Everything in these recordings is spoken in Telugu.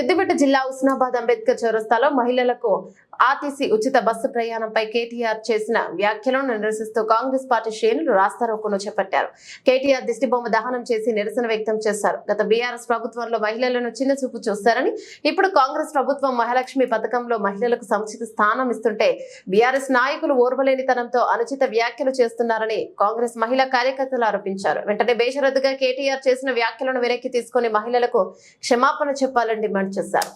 సిద్దిపేట జిల్లా హుస్నాబాద్ అంబేద్కర్ చౌరస్తాలో మహిళలకు ఆర్టీసీ ఉచిత బస్సు ప్రయాణంపై కేటీఆర్ చేసిన వ్యాఖ్యలను నిరసిస్తూ కాంగ్రెస్ పార్టీ శ్రేణులు రాస్తారోకోను చేపట్టారు. కేటీఆర్ దిష్టిబొమ్మ దహనం చేసి నిరసన వ్యక్తం చేశారు. గత బీఆర్ఎస్ ప్రభుత్వంలో మహిళలను చిన్న చూపు చూస్తారని, ఇప్పుడు కాంగ్రెస్ ప్రభుత్వం మహాలక్ష్మి పథకంలో మహిళలకు సముచిత స్థానం ఇస్తుంటే బీఆర్ఎస్ నాయకులు ఓర్వలేనితనంతో అనుచిత వ్యాఖ్యలు చేస్తున్నారని కాంగ్రెస్ మహిళా కార్యకర్తలు ఆరోపించారు. వెంటనే బేషరతుగా కేటీఆర్ చేసిన వ్యాఖ్యలను వెనక్కి తీసుకుని మహిళలకు క్షమాపణ చెప్పాలని డిమాండ్ చేశారు.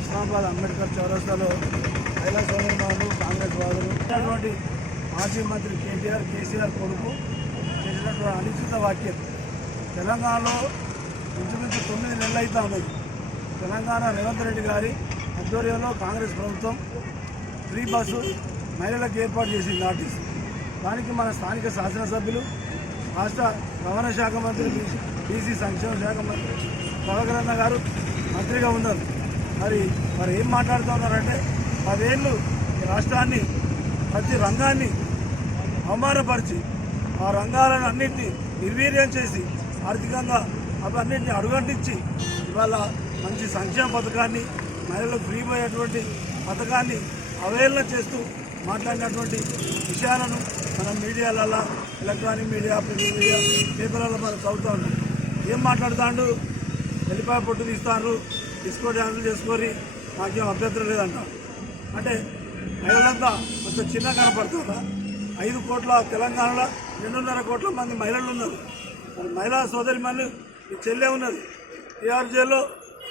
హుస్నాబాద్ అంబేద్కర్ చౌరస్తాలో మహిళా సోదరులు కాంగ్రెస్ వాదులు మాజీ మంత్రి కేసీఆర్ కొడుకు చేసినటువంటి అనుచిత వ్యాఖ్యలు తెలంగాణలో ఇంచుమించు 9 నెలలు అవుతా ఉన్నది. తెలంగాణ రేవంత్ రెడ్డి గారి ఆధ్వర్యంలో కాంగ్రెస్ ప్రభుత్వం ఫ్రీ బస్సు మహిళలకు ఏర్పాటు చేసింది ఆర్టీసీ. దానికి మన స్థానిక శాసనసభ్యులు, రాష్ట్ర రవాణా శాఖ మంత్రి, బీసీ సంక్షేమ శాఖ మంత్రి ప్రభాకరన్న గారు మంత్రిగా ఉన్నారు. మరి ఏం మాట్లాడుతూ ఉన్నారంటే 10 ఏళ్ళు ఈ రాష్ట్రాన్ని, ప్రతి రంగాన్ని అవమానపరిచి ఆ రంగాలను అన్నింటినీ నిర్వీర్యం చేసి ఆర్థికంగా అవన్నింటినీ అడుగంటించి ఇవాళ మంచి సంక్షేమ పథకాన్ని, మహిళలకు ఫ్రీ పోయేటువంటి పథకాన్ని అవహేళన చేస్తూ మాట్లాడినటువంటి విషయాలను మనం మీడియాలలో, ఎలక్ట్రానిక్ మీడియా, ప్రింట్ మీడియా, పేపర్లలో మనం చదువుతూ ఉంటాం. ఏం మాట్లాడుతాడు? వెల్లిపాయ పొట్టు తీస్తారు, డిస్కో డ్యాన్సులు చేసుకొని మాకేం అభ్యంతరం లేదంటారు. అంటే మహిళలంతా అంత చిన్న కనపడుతుందా? 5 కోట్ల తెలంగాణలో 2.5 కోట్ల మంది మహిళలు ఉన్నారు. మరి మహిళా సోదరి మళ్ళీ ఈ చెల్లె ఉన్నది. టీఆర్ జైల్లో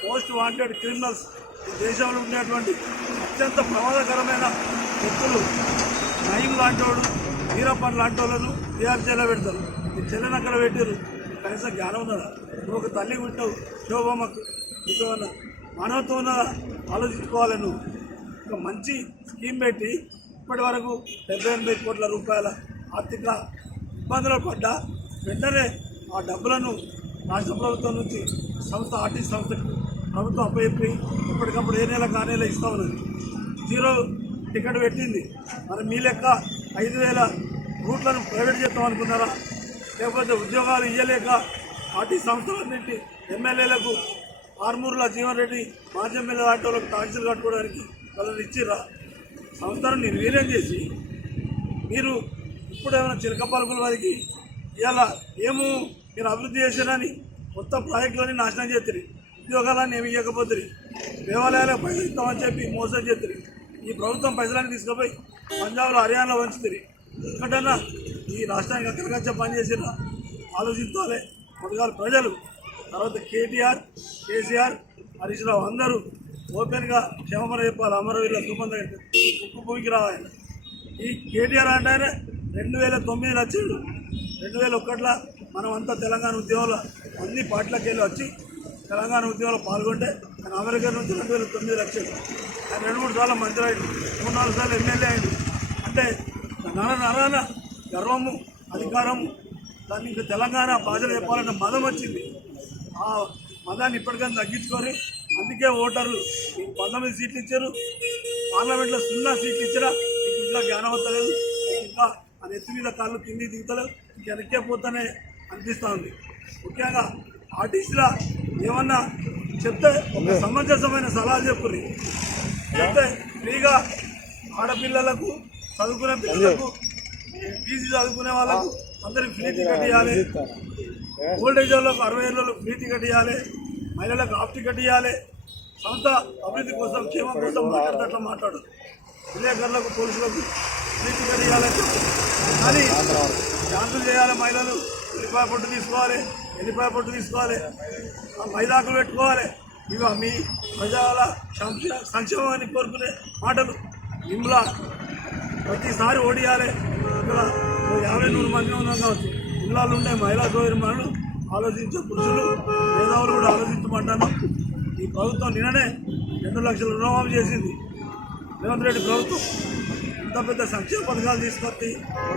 మోస్ట్ వాంటెడ్ క్రిమినల్స్ ఈ దేశంలో ఉండేటువంటి అత్యంత ప్రమాదకరమైన వ్యక్తులు నయీం లాంటి, వీరప్పన్ లాంటి వాళ్ళను టీఆర్ జైల్లో పెడతారు. ఈ చెల్లెని అక్కడ పెట్టారు. కనీసం జ్ఞానం ఉన్నదా? నువ్వు ఒక తల్లి ఉంటావు, శోభమ్మకు ఇంకేమన్నా మానవత్వం ఉన్నదా? ఆలోచించుకోవాలి. నువ్వు ఒక మంచి స్కీమ్ పెట్టి ఇప్పటి వరకు 78 కోట్ల రూపాయల ఆర్థిక ఇబ్బందులు పడ్డా వెంటనే ఆ డబ్బులను రాష్ట్ర ప్రభుత్వం నుంచి ఆర్టీసీ సంస్థకు ప్రభుత్వం అప్పచెప్పి ఇప్పటికప్పుడు ఏ నెలకు ఆ నెల ఇస్తా ఉన్నది. 0 టికెట్ పెట్టింది. మరి మీ లెక్క 5,000 రూట్లను ప్రైవేట్ చేద్దాం అనుకున్నారా? లేకపోతే ఉద్యోగాలు ఇవ్వలేక ఆర్టీసీ సంస్థలన్నింటి ఎమ్మెల్యేలకు, ఆర్మూరుల జీవన్ రెడ్డి మాజీ ఎమ్మెల్యే ఆటోలకు ట్యాక్సీలు కట్టుకోవడానికి వాళ్ళని ఇచ్చిర్రా? సంస్థను నిర్వీర్యం చేసి మీరు ఇప్పుడు ఏమైనా చిలక పలుకుల వారికి ఇవాళ మీరు అభివృద్ధి చేశారని కొత్త ప్రాజెక్టులని నాశనం చేస్తారు. ఉద్యోగాలను ఏమి ఇవ్వకపోతుంది. దేవాలయాలకు పైసలు ఇస్తామని చెప్పి మోసం చేస్తారు. ఈ ప్రభుత్వం పైసలని తీసుకుపోయి పంజాబ్లో, హర్యానాలో వంచుతుంది. ఎందుకంటన్నా ఈ రాష్ట్రానికి అక్కడికచ్చే పని చేసినా ఆలోచించాలి. మొదగా ప్రజలు, తర్వాత కేసీఆర్, హరీష్ రావు అందరూ ఓపెన్గా క్షమాపణ చెప్పాలి. అమరవీరుల సుమంద ఉప్పు భూమికి రావాలి. ఈ కేటీఆర్ అంటే 2009 వచ్చాడు. 2001లో మనం అంతా తెలంగాణ ఉద్యమంలో అన్ని పార్టీలకు వెళ్ళి వచ్చి తెలంగాణ ఉద్యమంలో పాల్గొంటే ఆయన అమెరికా నుంచి 2009 వచ్చాడు. ఆయన 2-3 సార్లు మంత్రి అయ్యాడు, 3-4 సార్లు ఎమ్మెల్యే అయ్యాడు. అంటే నరాన గర్వము, అధికారము, దాన్ని ఇంకా తెలంగాణ బాధలు చెప్పాలన్న మదం వచ్చింది. ఆ మదాన్ని ఇప్పటికైనా తగ్గించుకొని అందుకే ఓటర్లు మీకు 19 సీట్లు ఇచ్చారు, పార్లమెంట్లో 0 సీట్లు ఇచ్చినా మీకు ఇంకా జ్ఞానం వస్తలేదు, ఇంకా అది ఎత్తు మీద కాళ్ళు కింది దిగుతలేదు, ఇంకా వెనక్కే పోతానే అనిపిస్తూ ఉంది. ముఖ్యంగా ఆర్టీసీలో ఏమన్నా చెప్తే ఒక సమంజసమైన సలహా చెప్పుర్రి. చెప్తే ఫ్రీగా ఆడపిల్లలకు చదువుకునే పిల్లలకు పీజీ చదువుకునే వాళ్ళకు అందరికి ఫ్రీ టికెట్ ఇవ్వాలి, ఓల్డేజ్ వాళ్ళకు 60 ఏళ్ళకు ఫ్రీ టికెట్ ఇవ్వాలి, మహిళలకు హాఫ్ టికెట్ ఇవ్వాలి, సంస్థ అభివృద్ధి కోసం క్షేమం కోసం మాట్లాడేటట్లు మాట్లాడు, విలేకరులకు పోలీసులకు ఫ్రీ టికెట్ ఇవ్వాలని చెప్పి కానీ ఛాన్సులు చేయాలి. మహిళలు ఎల్లిపాయ పొట్టు తీసుకోవాలి, మైదాకులు పెట్టుకోవాలి. ఇవి మీ ప్రజల సంక్షేమాన్ని కోరుకునే మాటలు. ఇందులో ప్రతిసారి ఓడియాలి. ఇక్కడ 50-100 మంది ఉన్నాం కావచ్చు, ఇళ్ళలో ఉండే మహిళా సోదరిమణులు ఆలోచించే పురుషులు మేధావులు కూడా ఆలోచించమంటాను. ఈ ప్రభుత్వం నిన్ననే 2 లక్షల రుణమాఫీ చేసింది. రేవంత్ రెడ్డి ప్రభుత్వం ఇంత పెద్ద సంక్షేమ పథకాలు తీసుకొచ్చి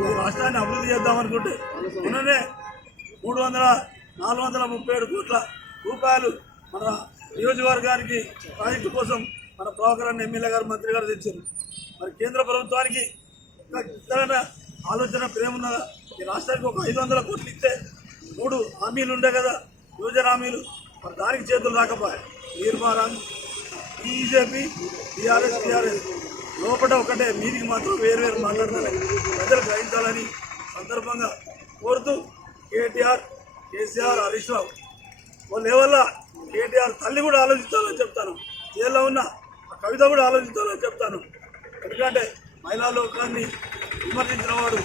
ఈ రాష్ట్రాన్ని అభివృద్ధి చేద్దామనుకుంటే నిన్ననే 437 కోట్ల రూపాయలు మన నియోజకవర్గానికి ప్రాజెక్టు కోసం మన ప్రభాకర్ ఎమ్మెల్యే గారు మంత్రి గారు తెచ్చారు. మరి కేంద్ర ప్రభుత్వానికి ఇతర ఆలోచన ప్రేమ ఉన్నదా? ఈ రాష్ట్రానికి ఒక 500 కోట్లు ఇస్తే 3 హామీలు ఉండే కదా, యోజన హామీలు, మరి దానికి చేతులు రాకపోయాయి. నిర్మాణం బీజేపీ టీఆర్ఎస్ లోపల ఒకటే, మీదికి మాత్రం వేరు మాట్లాడతారు. ప్రజలు గ్రహించాలని సందర్భంగా కోరుతూ కేటీఆర్, కేసీఆర్, హరీష్ రావు వాళ్ళ వల్ల కేటీఆర్ తల్లి కూడా ఆలోచించాలని చెప్తాను. జైల్లో ఉన్న కవిత కూడా ఆలోచించాలని చెప్తాను. ఎందుకంటే మహిళా లోకాన్ని విమర్శించిన వాడు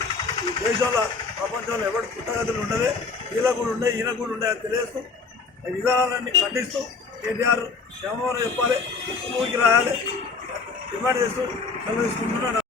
ఈ దేశంలో ప్రపంచంలో ఎవరు పుట్టగతులు ఉండదే, వీళ్ళకు కూడా ఉండే, ఈయన కూడా ఉండే అని తెలియస్తూ ఈ విధానాలన్నీ ఖండిస్తూ కేటీఆర్ క్షేమం చెప్పాలి, ముక్కు మూగికి రాయాలి డిమాండ్ చేస్తూ సెలవు తీసుకుంటున్నాను.